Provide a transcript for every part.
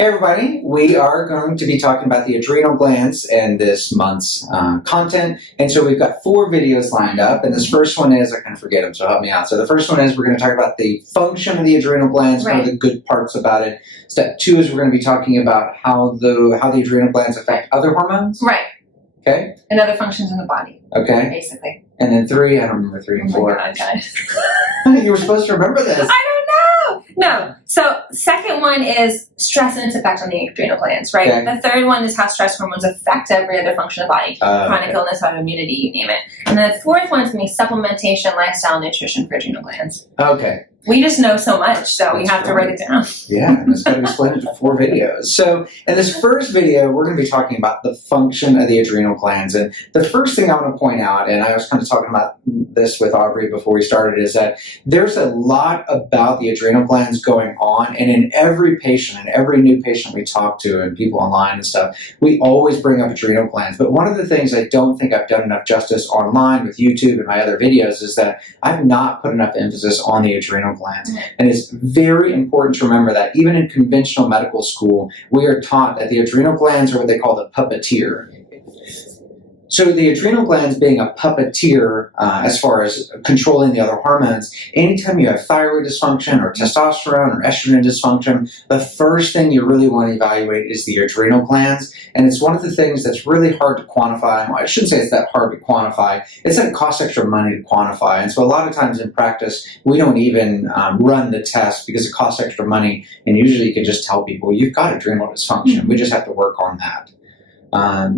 Hey everybody, we are going to be talking about the adrenal glands and this month's content. And so we've got 4 videos lined up, and this first one is, I kind of forget them, so help me out. So the first one is we're going to talk about the function of the adrenal glands, one of the good parts about it. Step 2 is we're going to be talking about how the adrenal glands affect other hormones. Right. Okay. And other functions in the body. Okay. Basically. And then 3, I don't remember 3 and 4. Oh my God, guys. You were supposed to remember this. I don't know. No. So second one is stress and its effect on the adrenal glands, right? Okay. The third one is how stress hormones affect every other function of the body. Chronic illness, autoimmunity, you name it. And then the fourth one is going to be supplementation, lifestyle, nutrition for adrenal glands. Okay. We just know so much, so we have to write it down. Yeah, and it's going to be split into 4 videos. So in this first video, we're going to be talking about the function of the adrenal glands. And the first thing I want to point out, and I was kind of talking about this with Aubrey before we started, is that there's a lot about the adrenal glands going on. And in every patient, and every new patient we talk to, and people online and stuff, we always bring up adrenal glands. But one of the things I don't think I've done enough justice online with YouTube and my other videos is that I've not put enough emphasis on the adrenal glands. And it's very important to remember that even in conventional medical school, we are taught that the adrenal glands are what they call the puppeteer. So the adrenal glands being a puppeteer as far as controlling the other hormones, anytime you have thyroid dysfunction or testosterone or estrogen dysfunction, the first thing you really want to evaluate is the adrenal glands. And it's one of the things that's really hard to quantify. Well, I shouldn't say it's that hard to quantify. It's that it costs extra money to quantify. And so a lot of times in practice, we don't even run the test because it costs extra money. And usually you can just tell people, you've got adrenal dysfunction. We just have to work on that.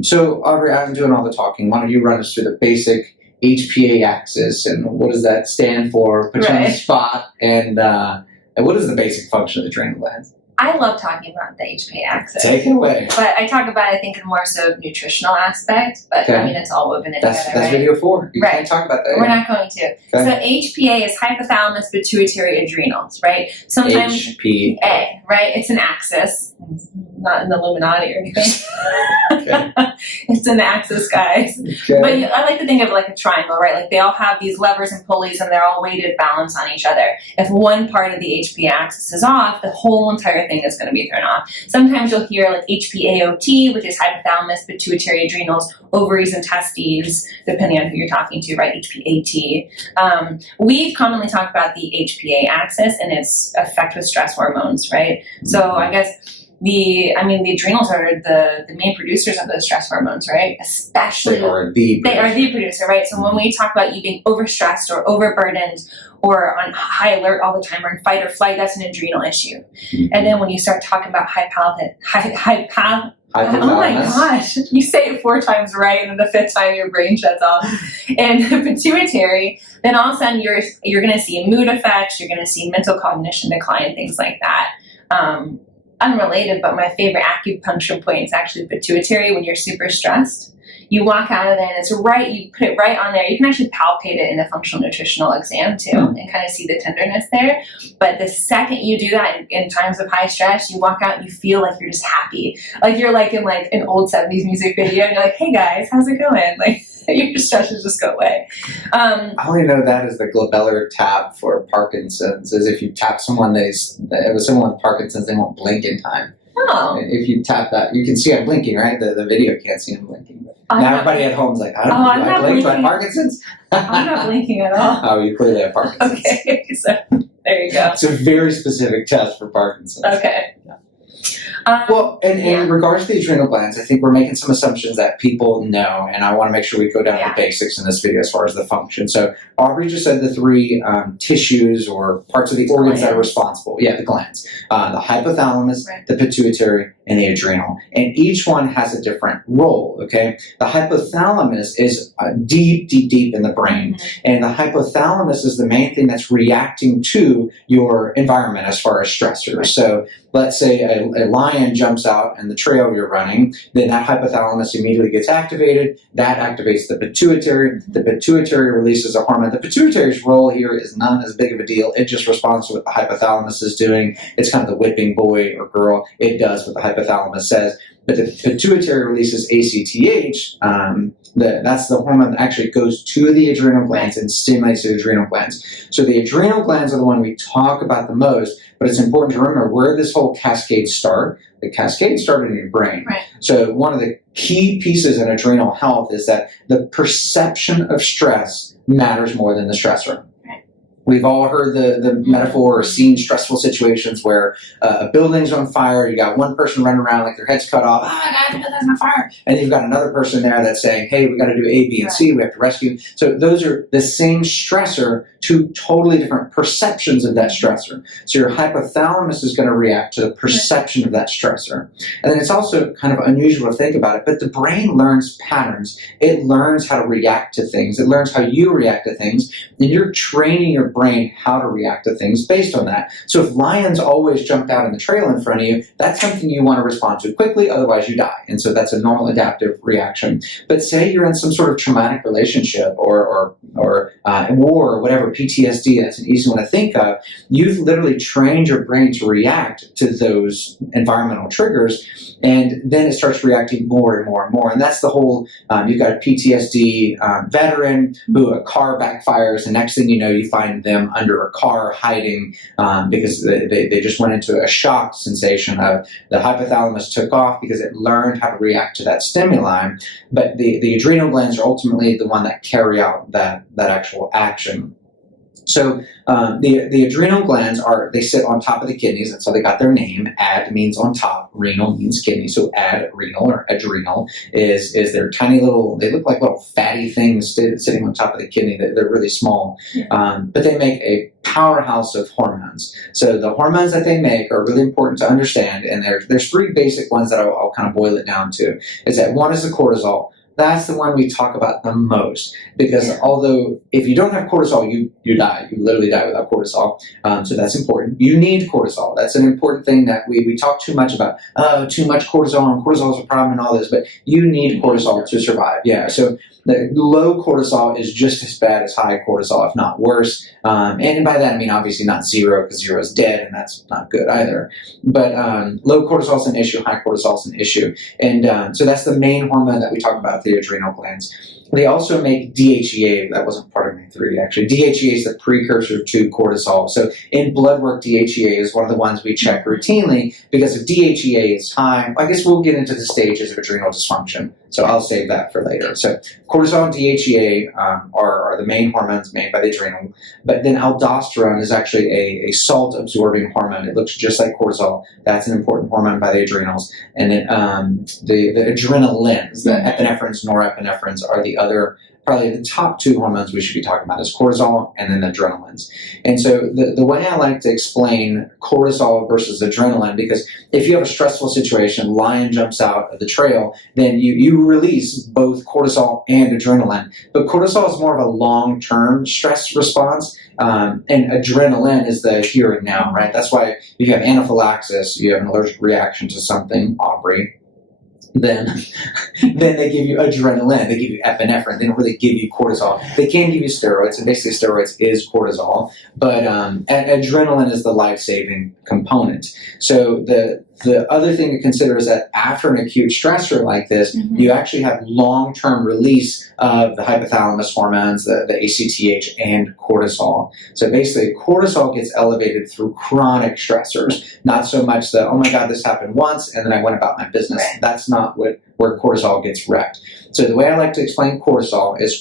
So Aubrey, I'm doing all the talking. Why don't you run us through the basic HPA axis and what does that stand for? Put you on the spot. And what is the basic function of the adrenal glands? I love talking about the HPA axis. Take it away. But I talk about it, I think, in more so nutritional aspect. But I mean, it's all woven in together. That's video 4. You can't talk about that. We're not going to. Okay. So HPA is hypothalamus, pituitary, adrenals, right? Sometimes HPA, right? It's an axis. It's not an Illuminati or anything. Okay. It's an axis, guys. Okay. But I like to think of it like a triangle, right? Like they all have these levers and pulleys and they're all weighted balance on each other. If one part of the HPA axis is off, the whole entire thing is going to be thrown off. Sometimes you'll hear like HPAOT, which is hypothalamus, pituitary, adrenals, ovaries, and testes, depending on who you're talking to, right? HPAT. We commonly talk about the HPA axis and its effect with stress hormones, right? So I guess the adrenals are the main producers of those stress hormones, right? Especially they are the producer, right? So when we talk about you being overstressed or overburdened or on high alert all the time or in fight or flight, that's an adrenal issue. And then when you start talking about hypothalamus. Oh my gosh, you say it 4 times right, and then the 5th time your brain shuts off. And the pituitary, then all of a sudden you're going to see mood effects, you're going to see mental cognition decline, things like that. Unrelated, but my favorite acupuncture point is actually pituitary when you're super stressed. You walk out of there and it's right, you put it right on there. You can actually palpate it in a functional nutritional exam too and kind of see the tenderness there. But the second you do that in times of high stress, you walk out and you feel like you're just happy. Like you're like in like an old 70s music video and you're like, hey guys, how's it going? Like your stresses just go away. I only know that as the glabellar tap for Parkinson's, is if you tap someone, with someone with Parkinson's, they won't blink in time. Oh. If you tap that, you can see I'm blinking, right? The video can't see I'm blinking. But now everybody at home's like, I blink by Parkinson's? I'm not blinking at all. Oh, you clearly have Parkinson's. Okay, so there you go. It's a very specific test for Parkinson's. Okay. Yeah. Well, in regards to the adrenal glands, I think we're making some assumptions that people know, and I want to make sure we go down to the basics in this video as far as the function. So Aubrey just said the 3 tissues or parts of the organs that are responsible. Yeah, the glands. The hypothalamus, the pituitary, and the adrenal. And each one has a different role, okay? The hypothalamus is deep in the brain. And the hypothalamus is the main thing that's reacting to your environment as far as stressors. So let's say a lion jumps out in the trail you're running, then that hypothalamus immediately gets activated. That activates the pituitary. The pituitary releases a hormone. The pituitary's role here is not as big of a deal. It just responds to what the hypothalamus is doing. It's kind of the whipping boy or girl. It does what the hypothalamus says. But the pituitary releases ACTH. That's the hormone that actually goes to the adrenal glands and stimulates the adrenal glands. So the adrenal glands are the one we talk about the most, but it's important to remember where this whole cascade starts. The cascade started in your brain. Right. So one of the key pieces in adrenal health is that the perception of stress matters more than the stressor. We've all heard the metaphor or seen stressful situations where a building's on fire, you got one person running around like their head's cut off, God, the building's on fire. And you've got another person there that's saying, hey, we got to do A, B, and C, we have to rescue. So those are the same stressor, two totally different perceptions of that stressor. So your hypothalamus is going to react to the perception of that stressor. And then it's also kind of unusual to think about it, but the brain learns patterns. It learns how to react to things. It learns how you react to things. And you're training your brain how to react to things based on that. So if lions always jumped out in the trail in front of you, that's something you want to respond to quickly, otherwise you die. And so that's a normal adaptive reaction. But say you're in some sort of traumatic relationship or war or whatever, PTSD, that's an easy one to think of. You've literally trained your brain to react to those environmental triggers, and then it starts reacting more and more and more. And that's the whole, you've got a PTSD veteran who a car backfires, and next thing you know, you find them under a car hiding because they just went into a shock sensation of the hypothalamus took off because it learned how to react to that stimuli. But the adrenal glands are ultimately the one that carry out that actual action. So the adrenal glands they sit on top of the kidneys. That's how they got their name. Ad means on top. Renal means kidney. So adrenal or adrenal is their tiny little, they look like little fatty things sitting on top of the kidney. They're really small. But they make a powerhouse of hormones. So the hormones that they make are really important to understand. And there's three basic ones that I'll kind of boil it down to. Is that one is the cortisol. That's the one we talk about the most, because although if you don't have cortisol, you die. You literally die without cortisol. So that's important. You need cortisol. That's an important thing that we talk too much about. Too much cortisol, and cortisol is a problem and all this, but you need cortisol to survive. Yeah, so the low cortisol is just as bad as high cortisol, if not worse. And by that I mean obviously not zero, because zero is dead, and that's not good either. But low cortisol is an issue, high cortisol is an issue. And so that's the main hormone that we talk about, the adrenal glands. They also make DHEA. That wasn't part of my 3, actually. DHEA is the precursor to cortisol. So in blood work, DHEA is one of the ones we check routinely, because if DHEA is high, I guess we'll get into the stages of adrenal dysfunction. So I'll save that for later. So cortisol and DHEA are the main hormones made by the adrenal. But then aldosterone is actually a salt-absorbing hormone. It looks just like cortisol. That's an important hormone by the adrenals. And then the adrenalins, the epinephrines, norepinephrines, are the other, probably the top 2 hormones we should be talking about is cortisol and then the adrenalins. And so the way I like to explain cortisol versus adrenaline, because if you have a stressful situation, lion jumps out of the trail, then you release both cortisol and adrenaline. But cortisol is more of a long-term stress response, and adrenaline is the here and now, right? That's why if you have anaphylaxis, you have an allergic reaction to something, Aubrey, then they give you adrenaline, they give you epinephrine, they don't really give you cortisol. They can give you steroids, and basically steroids is cortisol, but adrenaline is the life-saving component. So the other thing to consider is that after an acute stressor like this, you actually have long-term release of the hypothalamus hormones, the ACTH, and cortisol. So basically, cortisol gets elevated through chronic stressors, not so much the, oh my God, this happened once, and then I went about my business. That's not where cortisol gets wrecked. So the way I like to explain cortisol is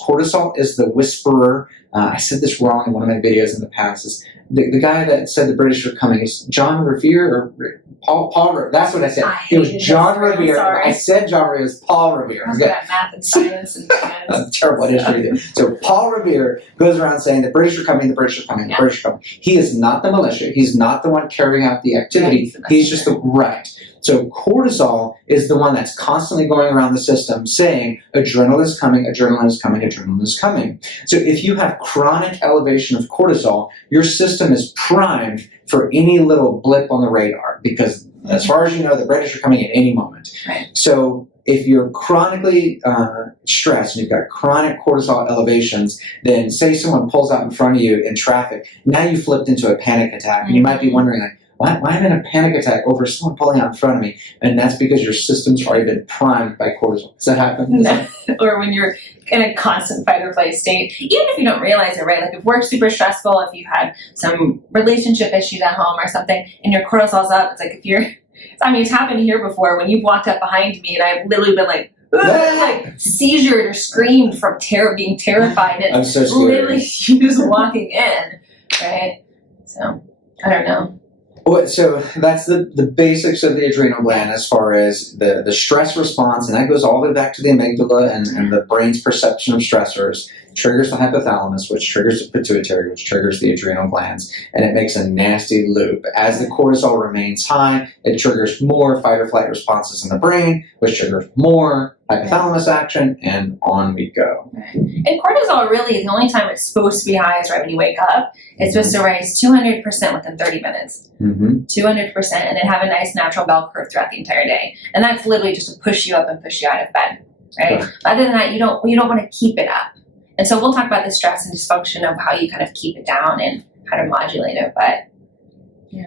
the whisperer. I said this wrong in one of my videos in the past. Is the guy that said the British were coming is John Revere or Paul Revere. That's what I said. It was John Revere. I said John Revere. It was Paul Revere. I was good at math and science and That's terrible at history. So Paul Revere goes around saying the British are coming, the British are coming, the British are coming. He is not the militia. He's not the one carrying out the activity. He's just the right. So cortisol is the one that's constantly going around the system saying adrenaline is coming, adrenaline is coming, adrenaline is coming. So if you have chronic elevation of cortisol, your system is primed for any little blip on the radar, because as far as you know, the British are coming at any moment. Right. So if you're chronically stressed and you've got chronic cortisol elevations, then say someone pulls out in front of you in traffic, now you flipped into a panic attack, and you might be wondering, like, why am I in a panic attack over someone pulling out in front of me? And that's because your system's already been primed by cortisol. Does that happen? Or when you're in a constant fight or flight state, even if you don't realize it, right? Like if work's super stressful, if you've had some relationship issues at home or something, and your cortisol's up, it's like if you're, I mean, it's happened here before when you've walked up behind me and I've literally been like, like seizured or screamed from being terrified, and I'm so scared. literally you just walking in, right? So I don't know. Well, so that's the basics of the adrenal gland as far as the stress response, and that goes all the way back to the amygdala and the brain's perception of stressors. Triggers the hypothalamus, which triggers the pituitary, which triggers the adrenal glands, and it makes a nasty loop. As the cortisol remains high, it triggers more fight or flight responses in the brain, which triggers more hypothalamus action, and on we go. And cortisol really, the only time it's supposed to be high is right when you wake up. It's supposed to rise 200% within 30 minutes. 200%, and then have a nice natural bell curve throughout the entire day. And that's literally just to push you up and push you out of bed, right? Other than that, you don't want to keep it up. And so we'll talk about the stress and dysfunction of how you kind of keep it down and how to modulate it, but yeah.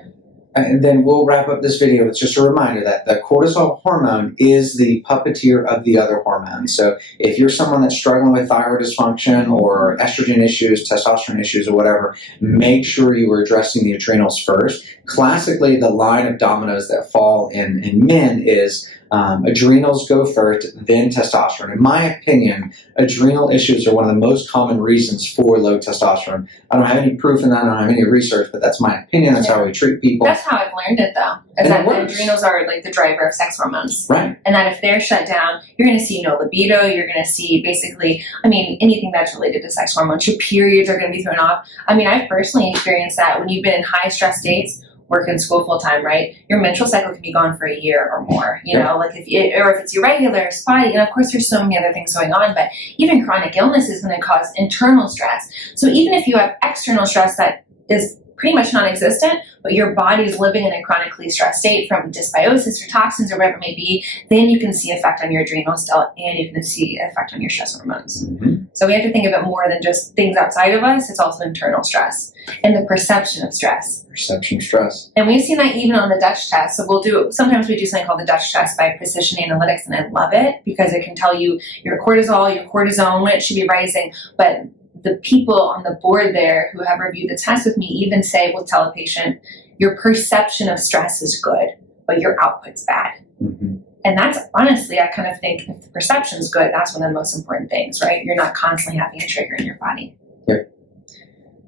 And then we'll wrap up this video with just a reminder that the cortisol hormone is the puppeteer of the other hormones. So if you're someone that's struggling with thyroid dysfunction or estrogen issues, testosterone issues, or whatever, make sure you are addressing the adrenals first. Classically, the line of dominoes that fall in men is adrenals go first, then testosterone. In my opinion, adrenal issues are one of the most common reasons for low testosterone. I don't have any proof in that, I don't have any research, but that's my opinion. That's how we treat people. That's how I've learned it, though. Is that the adrenals are like the driver of sex hormones. Right. And that if they're shut down, you're going to see no libido, you're going to see basically, I mean, anything that's related to sex hormones. Your periods are going to be thrown off. I mean, I've personally experienced that when you've been in high stress states, work in school full time, right? Your menstrual cycle can be gone for a year or more, you know, like if it's irregular, spotty, and of course there's so many other things going on, but even chronic illness is going to cause internal stress. So even if you have external stress that is pretty much non-existent, but your body is living in a chronically stressed state from dysbiosis or toxins or whatever it may be, then you can see effect on your adrenals still, and you can see effect on your stress hormones. So we have to think of it more than just things outside of us. It's also internal stress and the perception of stress. Perception of stress. And we've seen that even on the Dutch test. So sometimes we do something called the Dutch test by Precision Analytics, and I love it because it can tell you your cortisol, your cortisone, when it should be rising, but the people on the board there who have reviewed the test with me even say, we'll tell a patient, your perception of stress is good, but your output's bad. And that's honestly, I kind of think if the perception's good, that's one of the most important things, right? You're not constantly having a trigger in your body.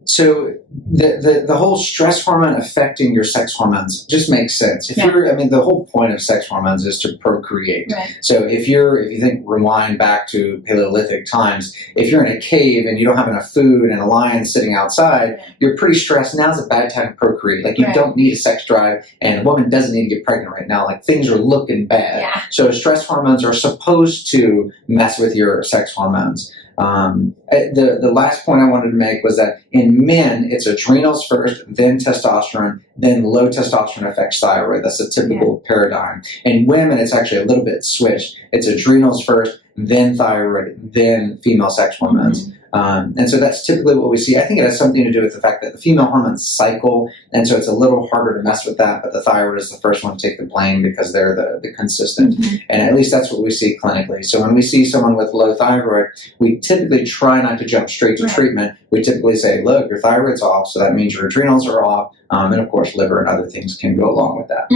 So the whole stress hormone affecting your sex hormones just makes sense. If you're, I mean, the whole point of sex hormones is to procreate. So if you think, rewind back to Paleolithic times, if you're in a cave and you don't have enough food and a lion sitting outside, you're pretty stressed. Now's a bad time to procreate. Like you don't need a sex drive, and a woman doesn't need to get pregnant right now. Like things are looking bad. So stress hormones are supposed to mess with your sex hormones. The last point I wanted to make was that in men, it's adrenals first, then testosterone, then low testosterone affects thyroid. That's a typical paradigm. In women, it's actually a little bit switched. It's adrenals first, then thyroid, then female sex hormones. And so that's typically what we see. I think it has something to do with the fact that the female hormones cycle, and so it's a little harder to mess with that, but the thyroid is the first one to take the blame because they're the consistent. And at least that's what we see clinically. So when we see someone with low thyroid, we typically try not to jump straight to treatment. We typically say, look, your thyroid's off, so that means your adrenals are off, and of course liver and other things can go along with that.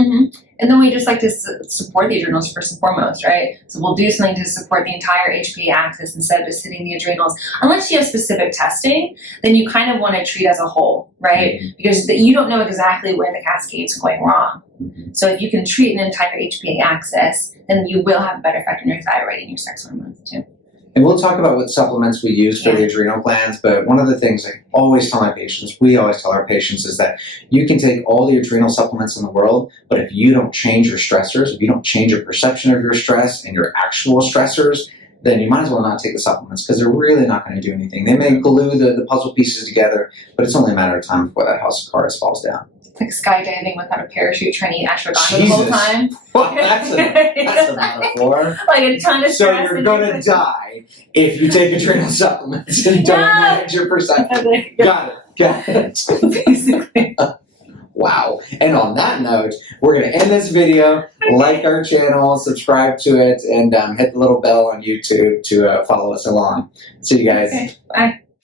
And then we just like to support the adrenals first and foremost, right? So we'll do something to support the entire HPA axis instead of just hitting the adrenals. Unless you have specific testing, then you kind of want to treat as a whole, right? Because you don't know exactly where the cascade's going wrong. So if you can treat an entire HPA axis, then you will have a better effect on your thyroid and your sex hormones too. And we'll talk about what supplements we use for the adrenal glands, but one of the things I always tell my patients, we always tell our patients, is that you can take all the adrenal supplements in the world, but if you don't change your stressors, if you don't change your perception of your stress and your actual stressors, then you might as well not take the supplements because they're really not going to do anything. They may glue the puzzle pieces together, but it's only a matter of time before that house of cards falls down. It's like skydiving without a parachute, trying to eat ashwagandha the whole time. Well, that's a metaphor. Like a ton of stress. So you're going to die if you take adrenal supplements and don't manage your perception. Got it. Basically. Wow. And on that note, we're going to end this video. Like our channel, subscribe to it, and hit the little bell on YouTube to follow us along. See you guys. Okay. Bye.